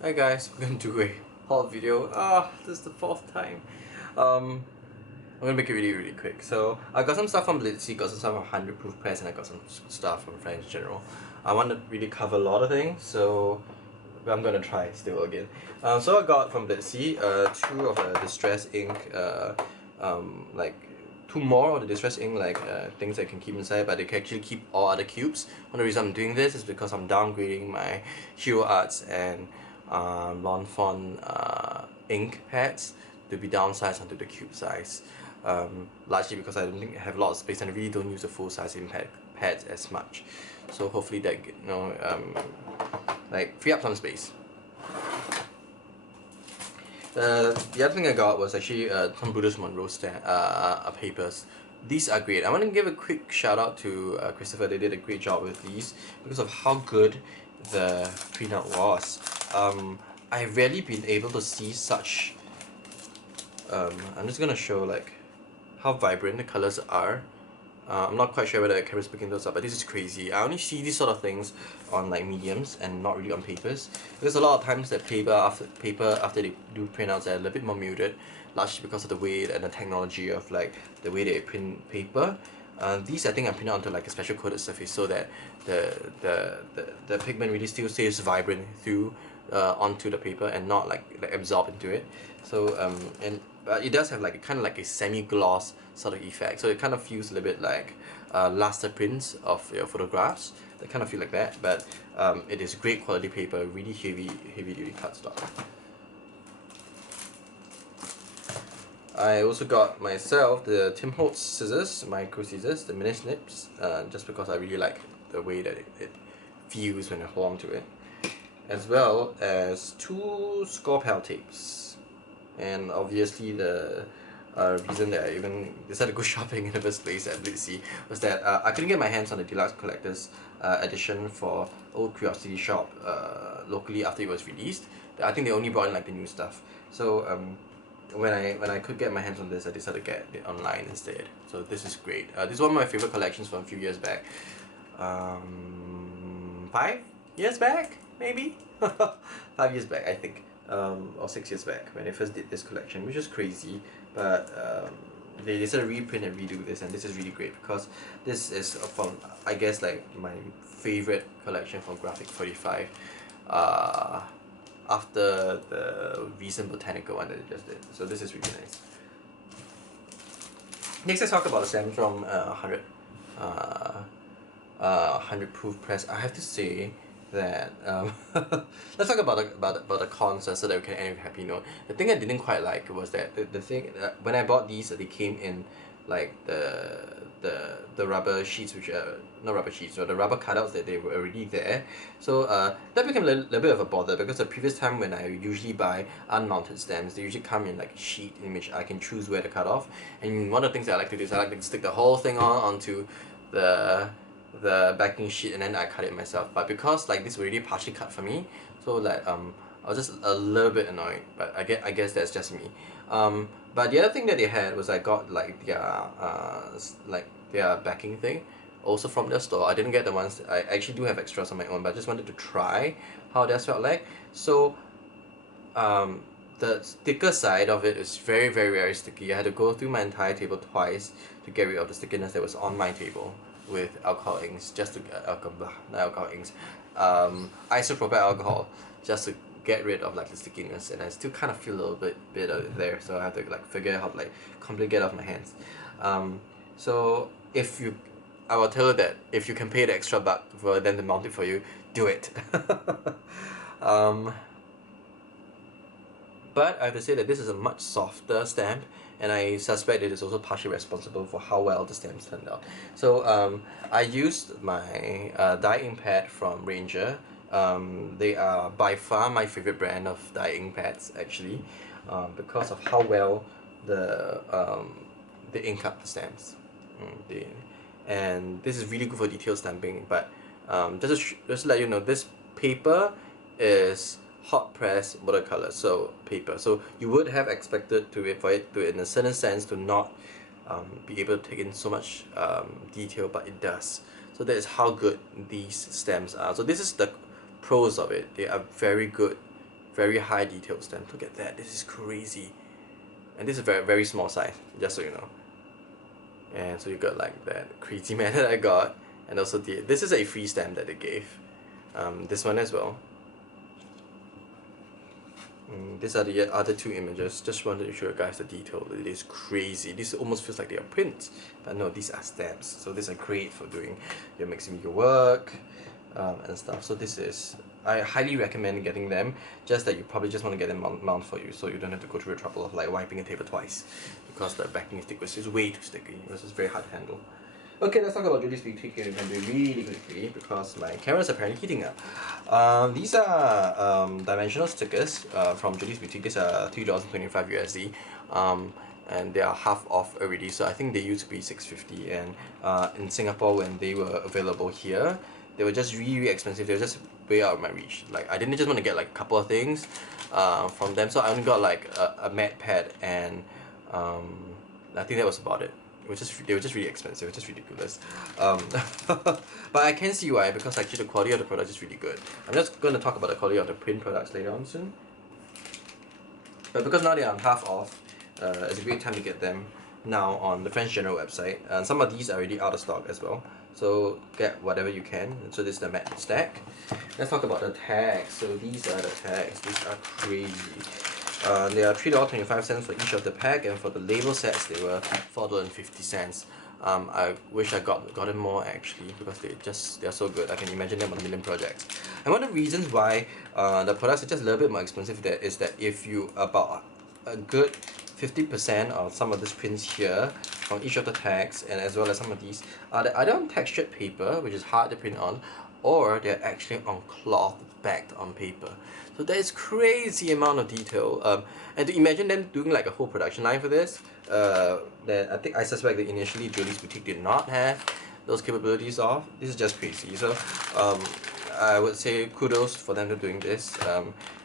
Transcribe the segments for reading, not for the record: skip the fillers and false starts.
Hi guys, we're gonna do a haul video. This is the fourth time. I'm gonna make it really quick. So I got some stuff from Blitsy, got some stuff from 100 Proof Press, and I got some stuff from French General. I want to really cover a lot of things, so I'm gonna try still again. So I got from Blitsy two of the distress ink, like two more of the distress ink, like things I can keep inside, but they can actually keep all other cubes. One of the reasons I'm doing this is because I'm downgrading my Hero Arts and Lawn Fawn ink pads to be downsized onto the cube size. Largely because I don't think I have a lot of space and I really don't use the full size impact pads as much. So hopefully that like free up some space. The other thing I got was actually some Buddhist Monroe papers. These are great. I want to give a quick shout out to Christopher. They did a great job with these because of how good the printout was. I've rarely been able to see such. I'm just gonna show like how vibrant the colors are. I'm not quite sure whether the camera's picking those up, but this is crazy. I only see these sort of things on like mediums and not really on papers. Because a lot of times that paper after they do printouts are a little bit more muted, largely because of the way and the technology of like the way they print paper. These I think are printed onto like a special coated surface so that the pigment really still stays vibrant through onto the paper and not like absorb into it. So but it does have like a kind of like a semi-gloss sort of effect, so it kind of feels a little bit like luster prints of your photographs. They kind of feel like that, but it is great quality paper, really heavy duty cardstock. I also got myself the Tim Holtz scissors, micro scissors, the mini snips, just because I really like the way that it feels when I hold on to it, as well as two score pal tapes. And obviously the reason that I even decided to go shopping in the first place at Blitsy was that I couldn't get my hands on the deluxe collector's edition for Old Curiosity Shop locally after it was released. I think they only brought in like the new stuff. So when I could get my hands on this, I decided to get it online instead. So this is great. This is one of my favorite collections from a few years back. 5 years back, maybe? 5 years back, I think. Or 6 years back when they first did this collection, which is crazy, but they decided to reprint and redo this, and this is really great because this is from, I guess, like my favorite collection from Graphic 45 after the recent botanical one that they just did. So this is really nice. Next, let's talk about the stamps from 100 Proof Press. I have to say that let's talk about the cons so that we can end with a happy note. The thing I didn't quite like was that the thing when I bought these, they came in like the rubber sheets, which are not rubber sheets, or the rubber cutouts that they were already there. So that became a little bit of a bother because the previous time when I usually buy unmounted stamps, they usually come in like a sheet in which I can choose where to cut off. And one of the things that I like to do is I like to stick the whole thing onto the backing sheet and then I cut it myself. But because like this already partially cut for me, so like I was just a little bit annoyed, but I guess that's just me. But the other thing that they had was I got like their backing thing also from their store. I didn't get the ones I actually do have extras on my own, but I just wanted to try how theirs felt like. So the sticker side of it is very sticky. I had to go through my entire table twice to get rid of the stickiness that was on my table with alcohol inks, just to not alcohol inks, isopropyl alcohol, just to get rid of like the stickiness, and I still kind of feel a little bit of it there, so I have to like figure out how to like completely get off my hands. So if you, I will tell you that if you can pay the extra buck for them to mount it for you, do it. But I have to say that this is a much softer stamp, and I suspect it is also partially responsible for how well the stamps turned out. So I used my dye ink pad from Ranger. They are by far my favorite brand of dye ink pads actually, because of how well they ink up the stamps. And this is really good for detail stamping. But just to let you know, this paper is hot press watercolor, so paper. So you would have expected for it to, in a certain sense, to not be able to take in so much detail, but it does. So that is how good these stamps are. So this is the pros of it. They are very good very high detail stamp. Look at that, this is crazy. And this is very small size, just so you know. And so you got like that crazy man that I got, and also this is a free stamp that they gave. This one as well. These are the other two images. Just wanted to show you guys the detail. It is crazy. This almost feels like they are prints, but no, these are stamps. So these are great for doing your mixing media work and stuff. So I highly recommend getting them. Just that you probably just want to get them mount for you, so you don't have to go through the trouble of like wiping a paper twice, because the backing stick is way too sticky. This is very hard to handle. Okay, let's talk about Julie's Boutique here. We're going to do really quickly because my camera is apparently heating up. These are dimensional stickers from Julie's Boutique. These are $3.25 USD. And they are half off already, so I think they used to be $6.50, and in Singapore when they were available here, they were just really expensive. They were just way out of my reach. Like, I didn't just want to get like a couple of things from them, so I only got like a matte pad, and I think that was about it. They were just really expensive, just ridiculous. But I can see why, because actually the quality of the product is really good. I'm just going to talk about the quality of the print products later on soon. But because now they are on half off, it's a great time to get them now on the French General website. And some of these are already out of stock as well, so get whatever you can. So this is the matte stack. Let's talk about the tags. So these are the tags. These are crazy. They are $3.25 for each of the pack, and for the label sets they were $4.50. I wish I got them more actually, because they're so good. I can imagine them on a million projects. And one of the reasons why the products are just a little bit more expensive is that if you about a good 50% of some of these prints here from each of the tags, and as well as some of these, are either on textured paper, which is hard to print on, or they're actually on cloth backed on paper. So there is crazy amount of detail, and to imagine them doing like a whole production line for this, that I suspect that initially Julie's Boutique did not have those capabilities of. This is just crazy. So I would say kudos for them to doing this.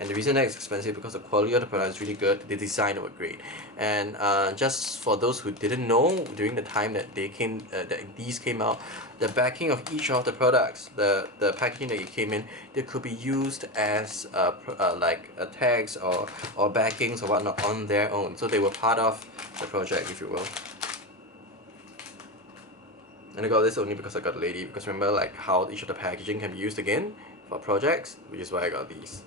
And the reason that it's expensive because the quality of the product is really good, the design were great. And just for those who didn't know, during the time that these came out, the backing of each of the products, the packaging that it came in, they could be used as tags or backings or whatnot on their own. So they were part of the project, if you will. And I got this only because I got a lady, because remember like how each of the packaging can be used again for projects, which is why I got these.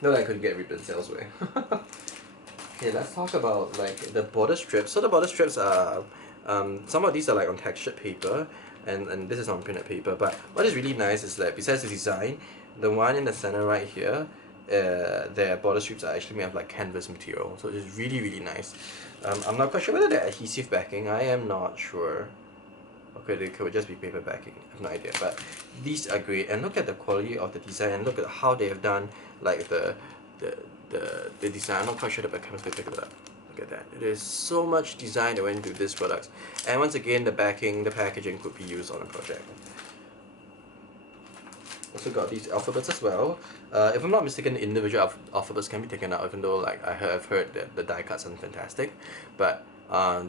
Not that I could get ribbons elsewhere. Okay, let's talk about like the border strips. So the border strips are, some of these are like on textured paper, and this is on printed paper. But what is really nice is that besides the design, the one in the center right here, their border strips are actually made of like canvas material. So it's really nice. I'm not quite sure whether they're adhesive backing. I am not sure. Okay, they could just be paper backing. I have no idea, but these are great. And look at the quality of the design, and look at how they have done like the design. I'm not quite sure, but camera's gonna pick it up. Look at that. There's so much design that went into this product. And once again, the backing, the packaging could be used on a project. Also got these alphabets as well. If I'm not mistaken, the individual alphabets can be taken out, even though like I have heard that the die cuts are fantastic. But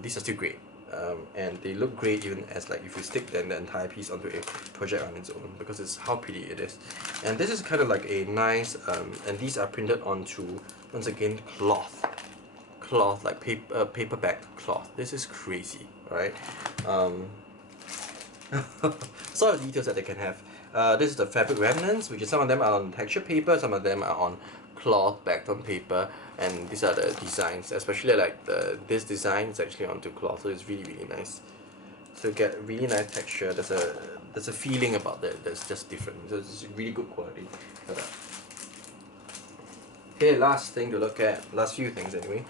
these are still great. And they look great even as like if you stick the entire piece onto a project on its own, because it's how pretty it is. And this is kind of like a nice, and these are printed onto, once again, cloth, like paper backed cloth. This is crazy, right? Sort of details that they can have. This is the fabric remnants, which is some of them are on textured paper, some of them are on cloth backed on paper, and these are the designs, especially like this design is actually onto cloth, so it's really nice. So you get really nice texture. There's a feeling about that that's just different. So it's really good quality for that. Okay, last thing to look at, last few things anyway.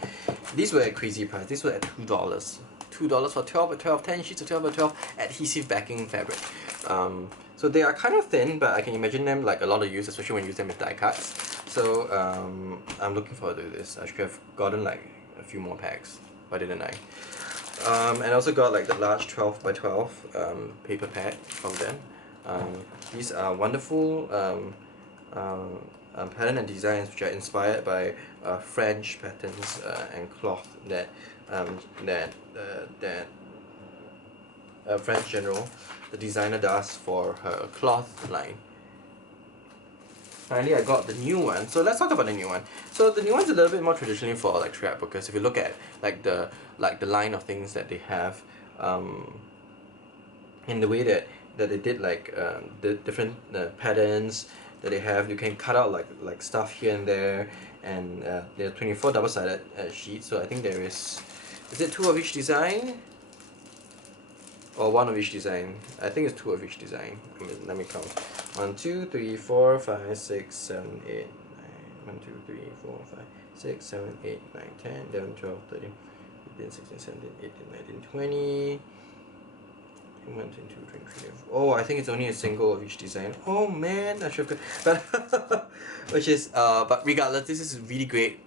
These were at crazy price. These were at $2. $2 for 10 sheets of 12 by 12 adhesive backing fabric. So they are kind of thin, but I can imagine them like a lot of use, especially when you use them with die cuts. So I'm looking forward to this. I should have gotten like a few more packs. Why didn't I? And I also got like the large 12 by 12 paper pad from them. These are wonderful pattern and designs which are inspired by French patterns and cloth that French General, the designer, does for her cloth line. finally I got the new one. So let's talk about the new one. So the new one's a little bit more traditionally for like scrapbookers. If you look at like the line of things that they have, in the way that they did like the different patterns that they have, you can cut out like stuff here and there, and there are 24 double-sided sheets. So I think there is it 2 of each design? Or 1 of each design? I think it's 2 of each design. Let me count. 1, 2, 3, 4, 5, 6, 7, 8, 9. 1, 2, 3, 4, 5, 6, 7, 8, 9, 10, 11, 12, 13, 15, 16, 17, 18, 19, 20. 1, 2, 3, 4. Oh, I think it's only a single of each design. Oh man, I should have. But which is but regardless, this is really great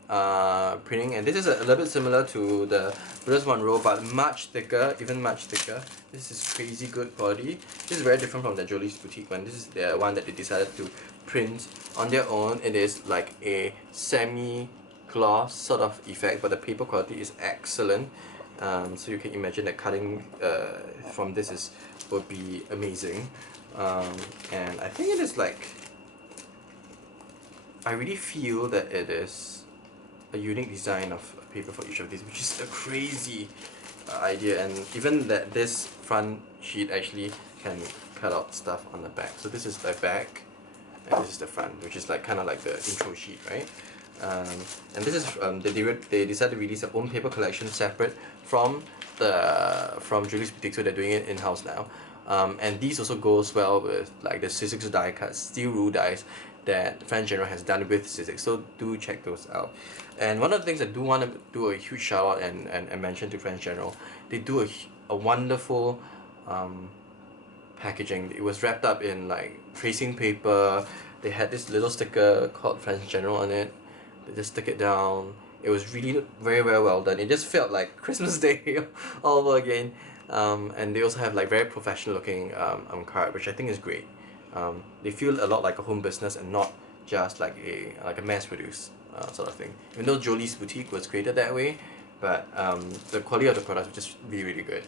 printing, and this is a little bit similar to the Brutus Monroe, but much thicker, even much thicker. This is crazy good quality. This is very different from the Jolie's Boutique one. This is the one that they decided to print on their own. It is like a semi-gloss sort of effect, but the paper quality is excellent. So you can imagine that cutting from this would be amazing, and I think it is like, I really feel that it is a unique design of paper for each of these, which is a crazy idea. And even that this front sheet actually can cut out stuff on the back. So this is the back and this is the front, which is like kind of like the intro sheet, right? And this is they decided to release their own paper collection separate from Julie's Boutique, so they're doing it in-house now. And these also goes well with like the Sizzix die cuts, steel rule dies that French General has done with Sizzix, so do check those out. And one of the things I do want to do a huge shout out and mention to French General, they do a wonderful packaging. It was wrapped up in like tracing paper. They had this little sticker called French General on it. They just stick it down. It was really very well done. It just felt like Christmas Day all over again. And they also have like very professional looking card, which I think is great. They feel a lot like a home business and not just like a mass produced sort of thing. Even though Jolie's Boutique was created that way, but the quality of the product was just really good.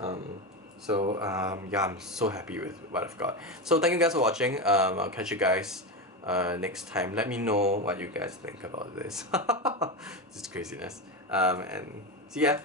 Yeah, I'm so happy with what I've got. So thank you guys for watching. I'll catch you guys next time. Let me know what you guys think about this. This is craziness. And see ya.